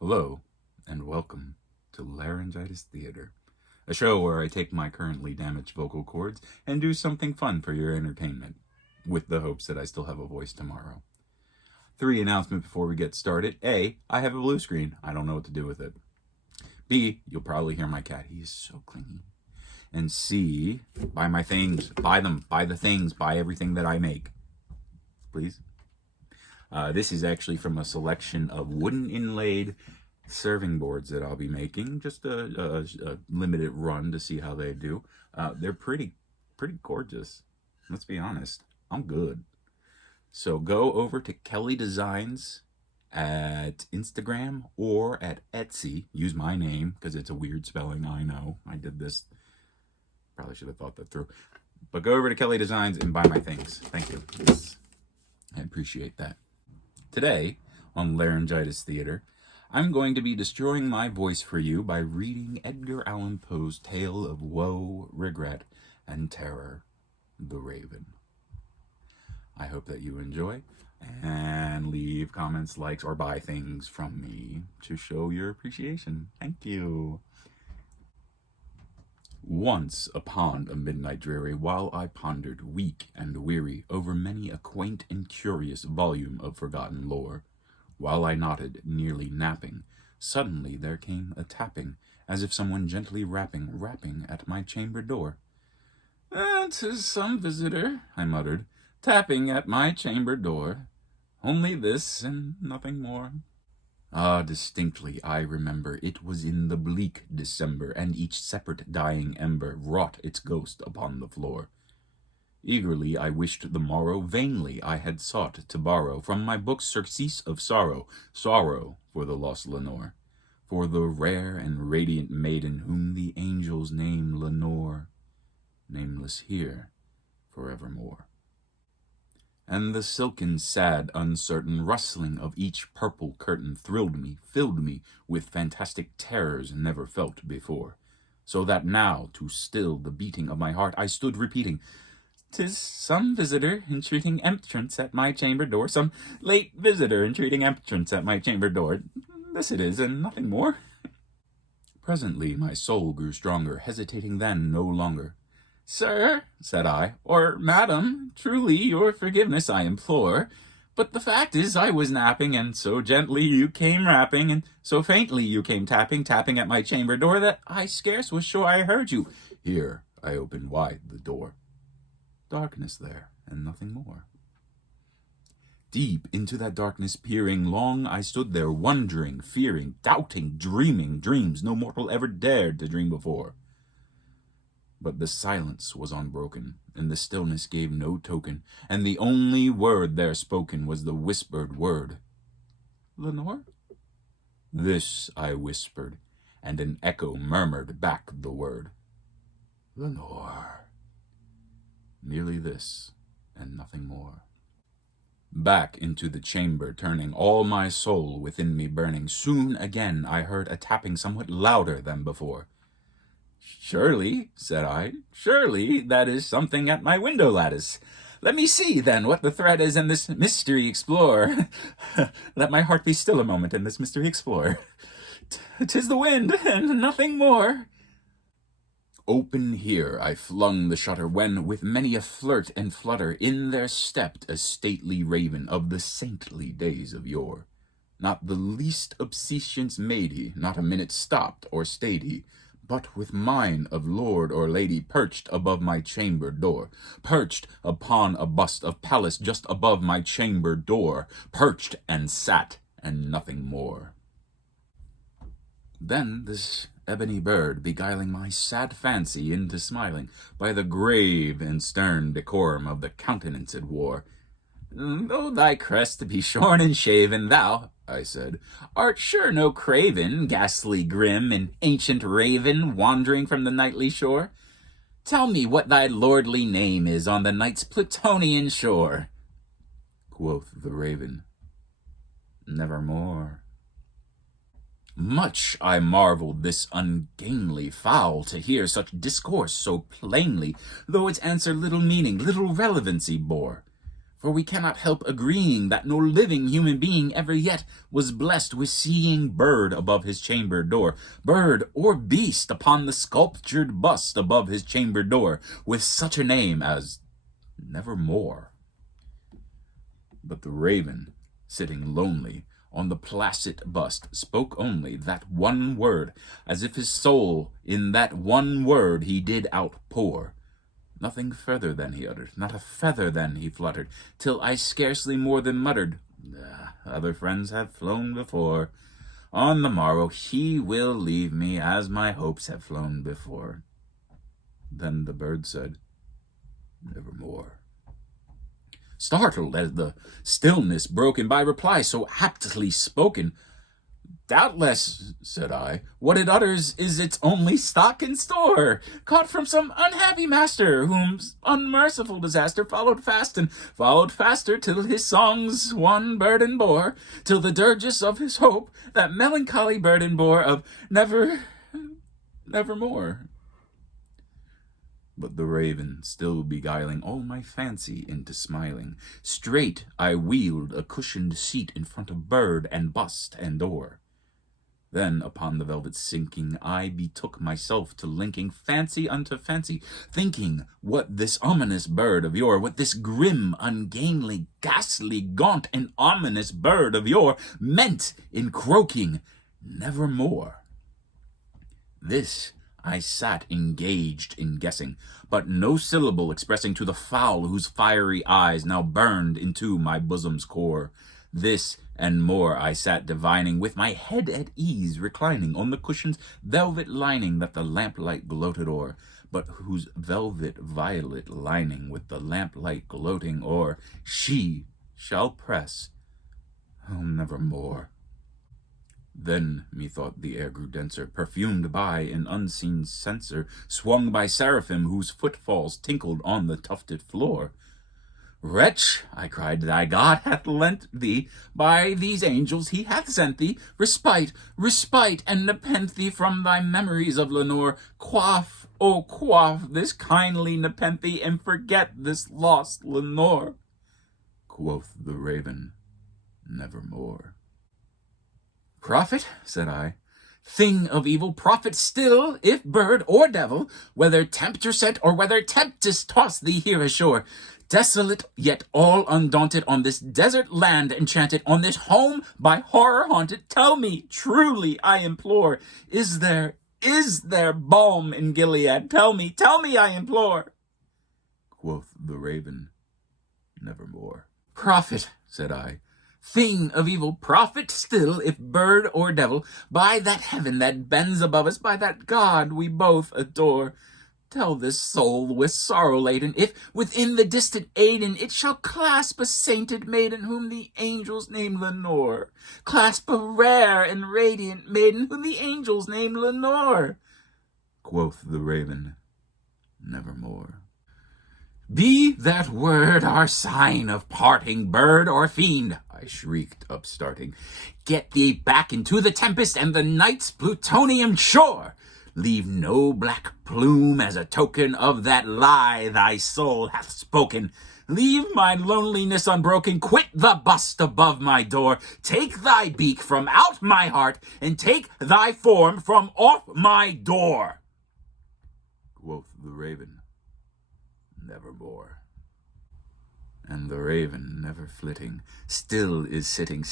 Hello, and welcome to Laryngitis Theater, a show where I take my currently damaged vocal cords and do something fun for your entertainment, with the hopes that I still have a voice tomorrow. 3 announcements before we get started. A, I have a blue screen. I don't know what to do with it. B, you'll probably hear my cat. He is so clingy. And C, buy my things. Buy them. Buy the things. Buy everything that I make. Please. This is actually from a selection of wooden inlaid serving boards that I'll be making. Just a limited run to see how they do. They're pretty gorgeous. Let's be honest. I'm good. So go over to Kelly Designs at Instagram or at Etsy. Use my name because it's a weird spelling. I know. I did this. Probably should have thought that through. But go over to Kelly Designs and buy my things. Thank you. Yes. I appreciate that. Today, on Laryngitis Theater, I'm going to be destroying my voice for you by reading Edgar Allan Poe's tale of woe, regret, and terror, The Raven. I hope that you enjoy, and leave comments, likes, or buy things from me to show your appreciation. Thank you. Once upon a midnight dreary, while I pondered, weak and weary, over many a quaint and curious volume of forgotten lore, while I nodded, nearly napping, suddenly there came a tapping, as if someone gently rapping at my chamber door. "'Tis some visitor," I muttered, "tapping at my chamber door. Only this, and nothing more." Ah, distinctly I remember, it was in the bleak December, and each separate dying ember wrought its ghost upon the floor. Eagerly I wished the morrow, vainly I had sought to borrow from my book surcease of sorrow, sorrow for the lost Lenore, for the rare and radiant maiden whom the angels name Lenore, nameless here forevermore. And the silken, sad, uncertain rustling of each purple curtain thrilled me, filled me with fantastic terrors never felt before, so that now, to still the beating of my heart, I stood repeating, "'Tis some visitor entreating entrance at my chamber door, some late visitor entreating entrance at my chamber door. This it is, and nothing more." Presently my soul grew stronger, hesitating then no longer. "Sir," said I, "or madam, truly your forgiveness I implore, but the fact is I was napping, and so gently you came rapping, and so faintly you came tapping at my chamber door, that I scarce was sure I heard you." Here I opened wide the door. Darkness there, and nothing more. Deep into that darkness peering, long I stood there, wondering, fearing, doubting, dreaming dreams no mortal ever dared to dream before. But the silence was unbroken, and the stillness gave no token, and the only word there spoken was the whispered word, "Lenore?" This I whispered, and an echo murmured back the word, "Lenore." Merely this, and nothing more. Back into the chamber turning, all my soul within me burning, soon again I heard a tapping somewhat louder than before. "Surely," said I, "surely that is something at my window lattice. Let me see, then, what the threat is, and this mystery explore." Let my heart be still a moment, and this mystery explore. "'Tis the wind, and nothing more." Open here I flung the shutter, when, with many a flirt and flutter, in there stepped a stately raven of the saintly days of yore. Not the least obsequious made he, not a minute stopped or stayed he, but with mine of lord or lady perched above my chamber door, perched upon a bust of Pallas just above my chamber door, perched and sat, and nothing more. Then this ebony bird, beguiling my sad fancy into smiling, by the grave and stern decorum of the countenance it wore, "Though thy crest be shorn and shaven, thou," I said, "art sure no craven, ghastly grim, and ancient raven, wandering from the nightly shore. Tell me what thy lordly name is on the night's Plutonian shore." Quoth the raven, "Nevermore." Much I marveled this ungainly fowl to hear such discourse so plainly, though its answer little meaning, little relevancy bore. For we cannot help agreeing that no living human being ever yet was blessed with seeing bird above his chamber door, bird or beast upon the sculptured bust above his chamber door, with such a name as Nevermore. But the raven, sitting lonely on the placid bust, spoke only that one word, as if his soul in that one word he did outpour. Nothing further than he uttered, not a feather than he fluttered, till I scarcely more than muttered, other friends have flown before. On the morrow he will leave me, as my hopes have flown before. Then the bird said, Nevermore. Startled at the stillness broken by reply so aptly spoken, Doubtless, said I, what it utters is its only stock and store, caught from some unhappy master, whom's unmerciful disaster followed fast and followed faster, till his songs one burden bore, till the dirges of his hope that melancholy burden bore of nevermore. But the raven, still beguiling all my fancy into smiling, straight I wheeled a cushioned seat in front of bird and bust and door. Then upon the velvet sinking, I betook myself to linking fancy unto fancy, thinking what this ominous bird of yore, what this grim, ungainly, ghastly, gaunt, and ominous bird of yore meant in croaking nevermore. This I sat engaged in guessing, but no syllable expressing to the fowl whose fiery eyes now burned into my bosom's core. This and more I sat divining, with my head at ease, reclining on the cushion's velvet lining that the lamplight gloated o'er, but whose velvet violet lining with the lamplight gloating o'er she shall press, oh, nevermore. Then, methought, the air grew denser, perfumed by an unseen censer, swung by seraphim whose footfalls tinkled on the tufted floor. Wretch, I cried, thy God hath lent thee, by these angels he hath sent thee, respite, and nepenthe from thy memories of Lenore. Quaff, oh quaff this kindly nepenthe, and forget this lost Lenore. Quoth the raven, nevermore. Prophet, said I, thing of evil, prophet still, if bird or devil, whether tempter sent or whether tempest toss thee here ashore, desolate yet all undaunted, on this desert land enchanted, on this home by horror haunted, tell me, truly I implore, is there balm in Gilead? Tell me, I implore. Quoth the raven, nevermore. Prophet, said I, thing of evil, prophet still, if bird or devil, by that heaven that bends above us, by that God we both adore, tell this soul with sorrow laden, if within the distant Aden it shall clasp a sainted maiden whom the angels name Lenore, clasp a rare and radiant maiden whom the angels name Lenore. Quoth the raven, nevermore. Be that word our sign of parting, bird or fiend, I shrieked, upstarting. Get thee back into the tempest and the night's plutonium shore. Leave no black plume as a token of that lie thy soul hath spoken. Leave my loneliness unbroken, quit the bust above my door. Take thy beak from out my heart, and take thy form from off my door. Quoth the raven, nevermore. And the raven, never flitting, still is sitting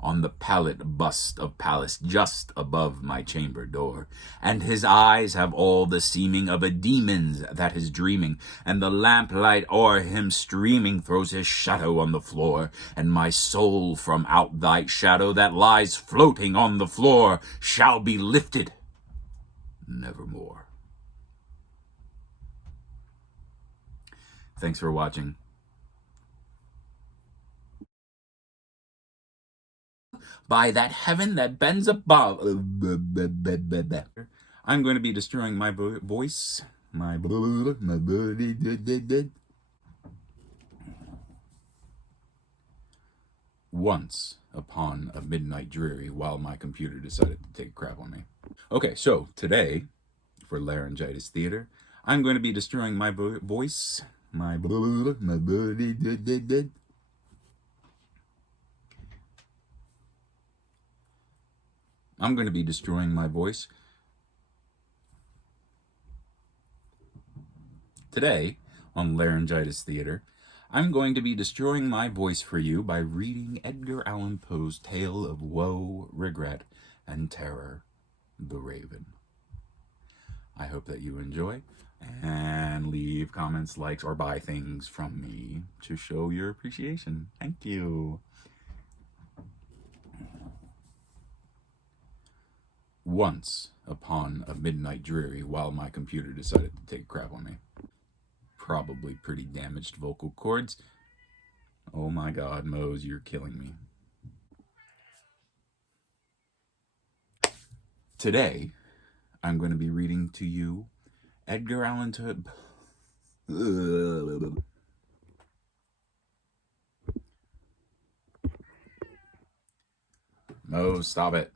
on the pallid bust of Pallas just above my chamber door. And his eyes have all the seeming of a demon's that is dreaming, and the lamplight o'er him streaming throws his shadow on the floor, and my soul from out thy shadow that lies floating on the floor shall be lifted nevermore. Thanks for watching. By that heaven that bends above, I'm going to be destroying my voice. Once upon a midnight dreary, while my computer decided to take a crap on me. Okay, so today, for Laryngitis Theater, I'm going to be destroying my voice. My body did. I'm going to be destroying my voice. Today, on Laryngitis Theater, I'm going to be destroying my voice for you by reading Edgar Allan Poe's tale of woe, regret, and terror, The Raven. I hope that you enjoy, and leave comments, likes, or buy things from me to show your appreciation. Thank you. Once upon a midnight dreary while my computer decided to take a crap on me. Probably pretty damaged vocal cords. Oh my god, Mose, you're killing me. Today, I'm going to be reading to you Edgar Allan Poe. Mose, stop it.